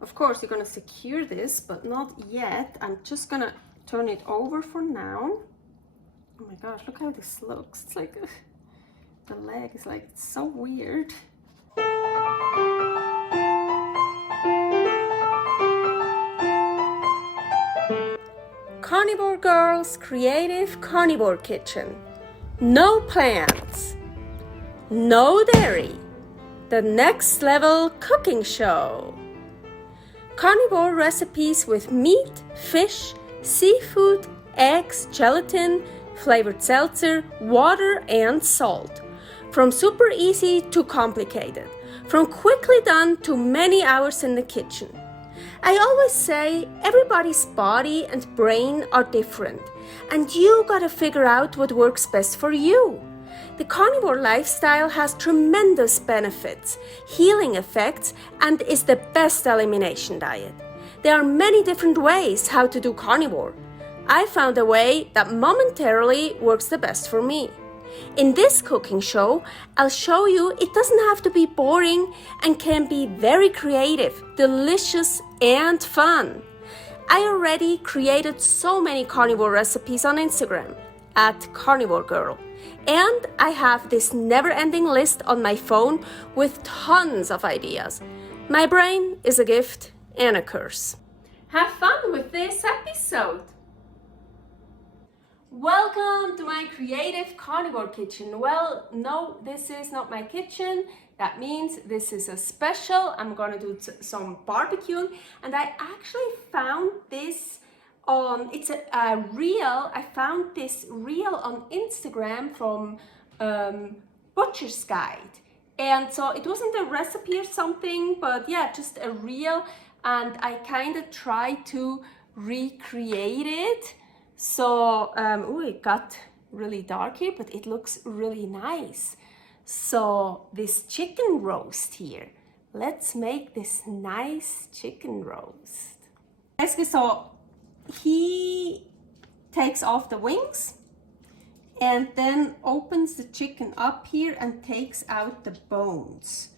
Of course, you're gonna secure this, but not yet. I'm just gonna turn it over for now. Oh my gosh, look how this looks. It's like the leg is like so weird. Carnivore Girl's Creative Carnivore Kitchen. No plants, no dairy, the next level cooking show. Carnivore recipes with meat, fish, seafood, eggs, gelatin, flavored seltzer, water and salt. From super easy to complicated, from quickly done to many hours in the kitchen. I always say everybody's body and brain are different, and you gotta figure out what works best for you. The carnivore lifestyle has tremendous benefits, healing effects, and is the best elimination diet. There are many different ways how to do carnivore. I found a way that momentarily works the best for me. In this cooking show, I'll show you it doesn't have to be boring and can be very creative, delicious, and fun. I already created so many carnivore recipes on Instagram at karnivorgirl, and I have this never-ending list on my phone with tons of ideas. My brain is a gift and a curse. Have fun with this episode! Welcome to my creative carnivore kitchen. Well, no, this is not my kitchen. That means this is a special. I'm gonna do some barbecuing, and I actually found this on, it's a reel. I found this reel on Instagram from Butcher's Guide. And so it wasn't a recipe or something, but yeah, just a reel. And I kind of tried to recreate it. So, oh, it got really dark here, but it looks really nice. So this chicken roast here, let's make this nice chicken roast. Basically, so he takes off the wings and then opens the chicken up here and takes out the bones.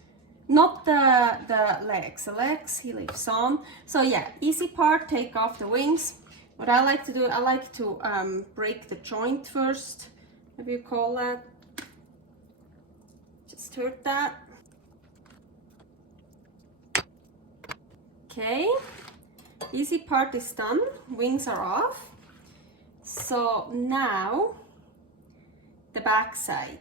Not the legs. The legs he leaves on. So yeah, easy part, take off the wings. What I like to do, I like to break the joint first, if you call that. Just hurt that. Okay, easy part is done. Wings are off. So now the back side.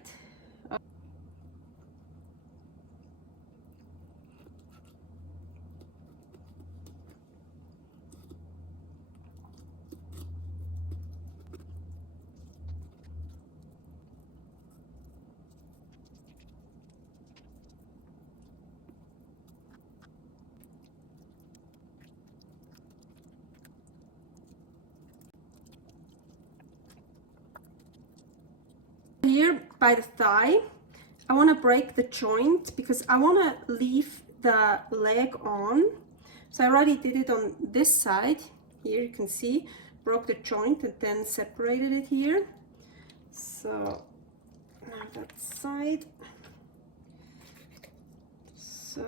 Here by the thigh, I want to break the joint because I want to leave the leg on. So I already did it on this side. Here you can see, broke the joint and then separated it here. So now that side. So,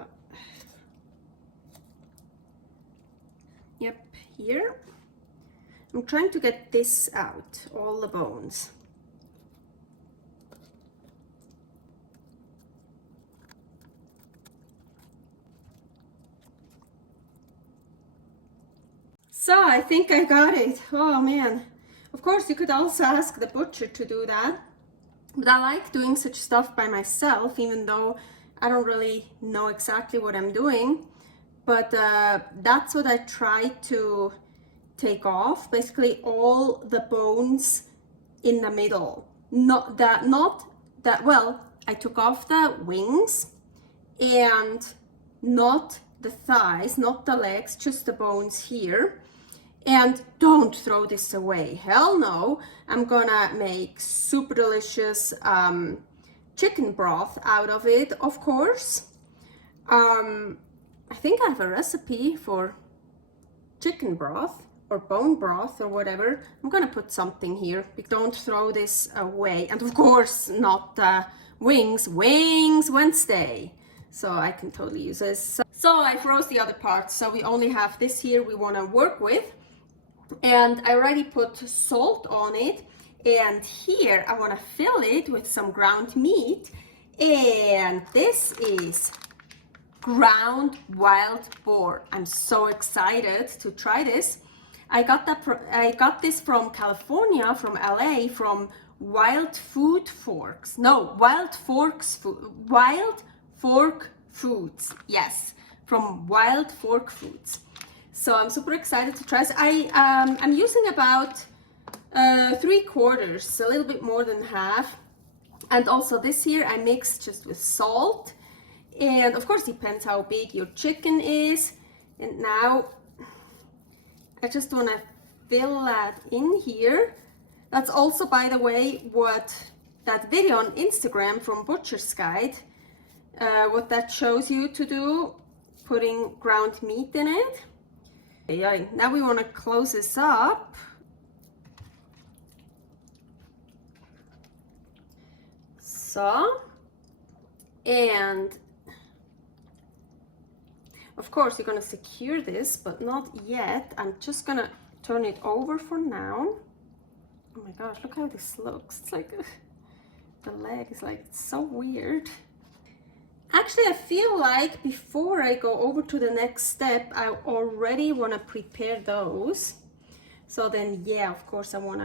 yep, here. I'm trying to get this out, all the bones. So I think I got it. Oh man. Of course you could also ask the butcher to do that. But I like doing such stuff by myself, even though I don't really know exactly what I'm doing. But that's what I try to take off. Basically all the bones in the middle. Not that, well, I took off the wings and not the thighs, not the legs, just the bones here. And don't throw this away, hell no. I'm gonna make super delicious chicken broth out of it, of course. I think I have a recipe for chicken broth or bone broth or whatever. I'm gonna put something here. Don't throw this away. And of course not wings Wednesday. So I can totally use this. So So I froze the other parts, so we only have this here we want to work with. And I already put salt on it, and here I want to fill it with some ground meat, and this is ground wild boar. I'm so excited to try this. I got this from California, from LA, from Wild Fork Foods. Yes, from Wild Fork Foods. So I'm super excited to try this. I'm using about 3/4, a little bit more than half. And also this here I mix just with salt. And of course depends how big your chicken is. And now I just want to fill that in here. That's also, by the way, what that video on Instagram from Butcher's Guide, what that shows you to do, putting ground meat in it. Okay, now we want to close this up. So, and of course you're going to secure this, but not yet. I'm just going to turn it over for now. Oh my gosh, look how this looks. It's like the leg is like, it's so weird. Actually, I feel like before I go over to the next step, I already want to prepare those. So then, yeah, of course I want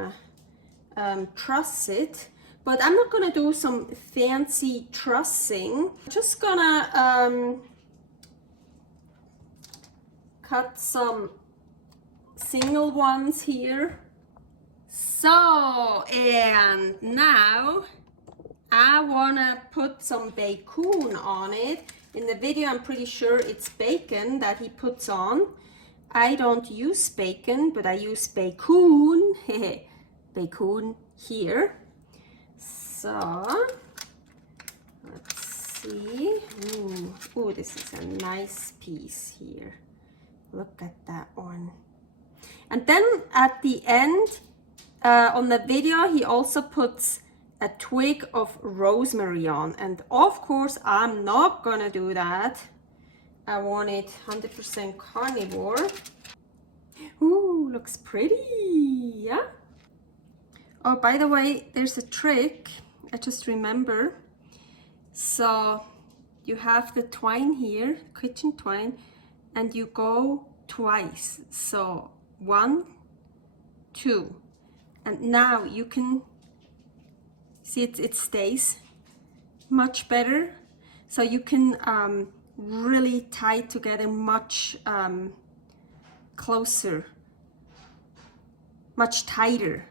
to truss it. But I'm not going to do some fancy trussing. I'm just going to cut some single ones here. So, and now I wanna put some Bacoon on it. In the video, I'm pretty sure it's bacon that he puts on. I don't use bacon, but I use Bacoon. Bacoon here. So, let's see. Ooh, this is a nice piece here. Look at that one. And then at the end, on the video, he also puts a twig of rosemary on. And of course, I'm not gonna do that. I want it 100% carnivore. Ooh, looks pretty, yeah? Oh, by the way, there's a trick. I just remember. So you have the twine here, kitchen twine, and you go twice. So 1, 2, and now you can see it stays much better. So you can really tie it together much closer, much tighter.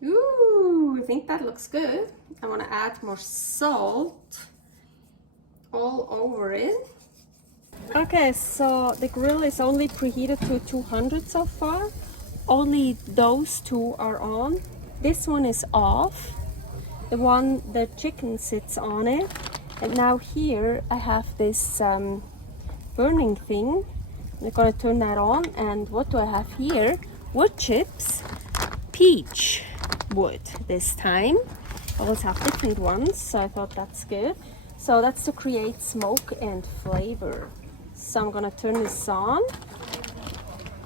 Ooh, I think that looks good. I want to add more salt all over it. Okay, so the grill is only preheated to 200 so far. Only those two are on. This one is off. The chicken sits on it. And now here I have this burning thing. I'm gonna turn that on. And what do I have here? Wood chips, peach wood this time. I always have different ones, so I thought that's good. So that's to create smoke and flavor. So I'm gonna turn this on.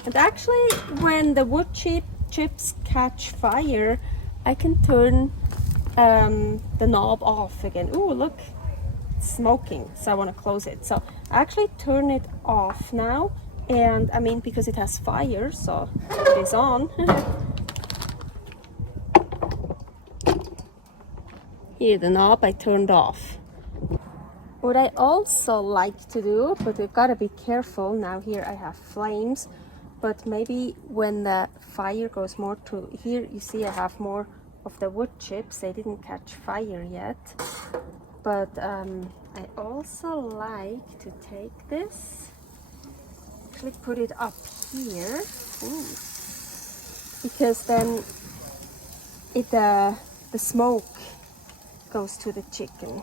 And actually, when the wood chips catch fire, I can turn the knob off again. Ooh, look, it's smoking, so I want to close it. So I actually turn it off now, and I mean, because it has fire, so it is on. Here, the knob I turned off. What I also like to do, but we've got to be careful, now here I have flames, but maybe when the fire goes more to here, you see I have more of the wood chips. They didn't catch fire yet. But I also like to take this, actually put it up here. Ooh. Because then it the smoke goes to the chicken.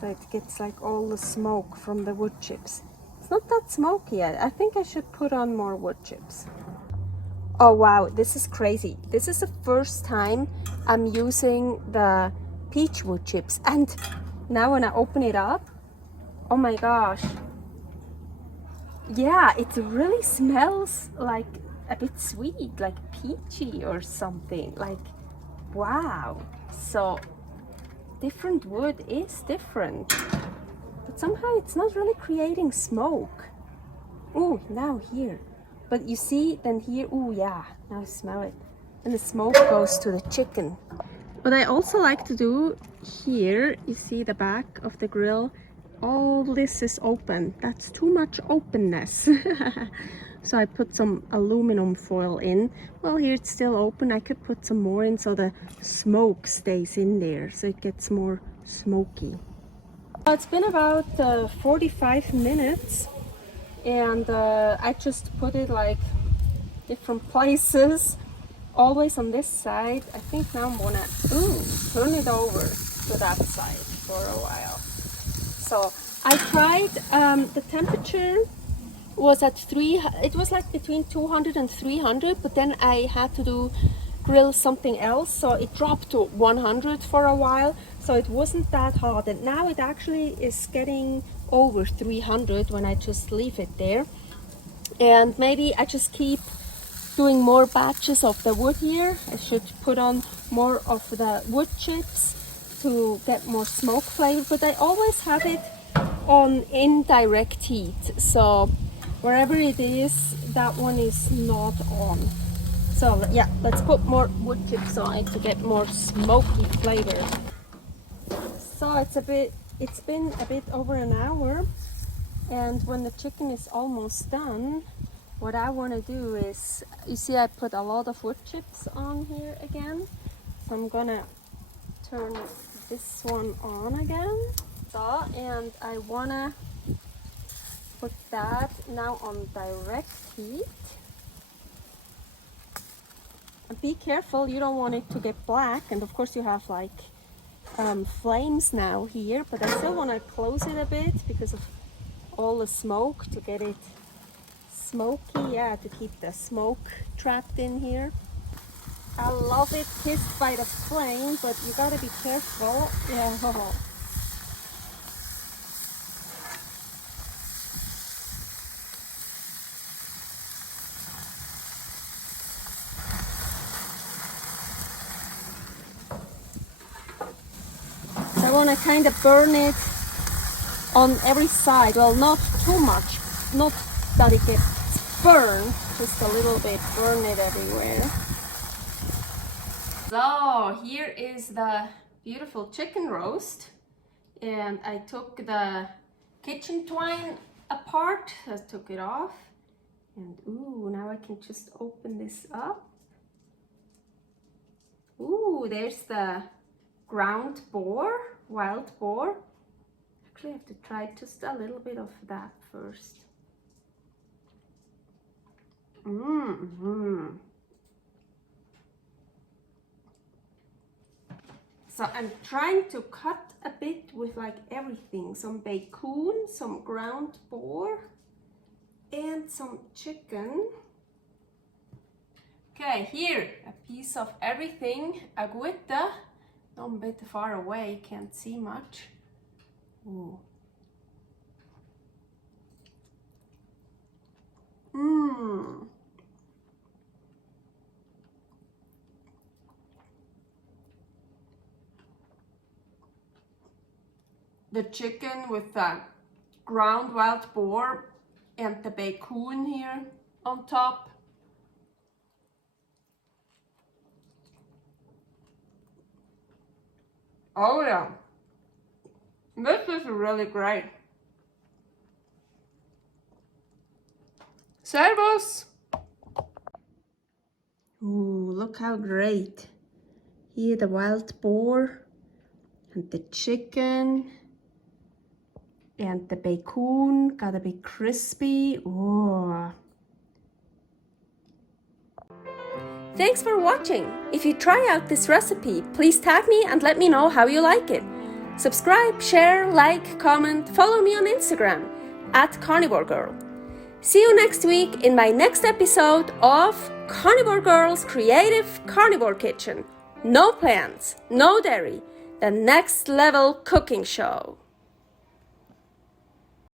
So it gets like all the smoke from the wood chips. It's not that smoky yet. I think I should put on more wood chips. Oh wow, this is crazy. This is the first time I'm using the peach wood chips. And now when I open it up, oh my gosh. Yeah, it really smells like a bit sweet, like peachy or something. Like, wow. So different wood is different. But somehow it's not really creating smoke. Ooh, now here. But you see, then here, ooh, yeah, now I smell it. And the smoke goes to the chicken. What I also like to do here, you see the back of the grill, all this is open. That's too much openness. So I put some aluminum foil in. Well, here it's still open. I could put some more in so the smoke stays in there, so it gets more smoky. It's been about 45 minutes. And I just put it like different places, always on this side. I think now I'm gonna turn it over to that side for a while. So I tried, the temperature was at it was like between 200 and 300, but then I had to grill something else, so it dropped to 100 for a while, so it wasn't that hot. And now it actually is getting over 300 when I just leave it there. And maybe I just keep doing more batches of the wood here. I should put on more of the wood chips to get more smoke flavor, but I always have it on indirect heat, so wherever it is, that one is not on. So yeah, let's put more wood chips on it to get more smoky flavor. So it's been a bit over an hour, and when the chicken is almost done, what I want to do is, you see I put a lot of wood chips on here again, so I'm gonna turn this one on again. So, and I wanna put that now on direct heat. And be careful, you don't want it to get black, and of course you have like flames now here, but I still want to close it a bit because of all the smoke, to get it smoky, yeah, to keep the smoke trapped in here. I love it kissed by the flame, but you gotta be careful. Yeah. I want to kind of burn it on every side. Well, not too much, not that it gets burned, just a little bit, burn it everywhere. So here is the beautiful chicken roast, and I took the kitchen twine apart. I took it off, and ooh, now I can just open this up. Ooh, there's the ground boar, wild boar. Actually, I have to try just a little bit of that first. So I'm trying to cut a bit with like everything. Some Bacoon, some ground boar, and some chicken. Okay, here, a piece of everything, agüita. I'm a bit far away, can't see much. Ooh. The chicken with the ground wild boar and the Bacoon here on top. Oh yeah. This is really great. Servus! Ooh, look how great. Here the wild boar and the chicken and the Bacoon gotta be crispy. Ooh. Thanks for watching. If you try out this recipe, please tag me and let me know how you like it. Subscribe, share, like, comment, follow me on Instagram @karnivorgirl. See you next week in my next episode of Carnivore Girl's Creative Carnivore Kitchen. No plants, no dairy, the next level cooking show.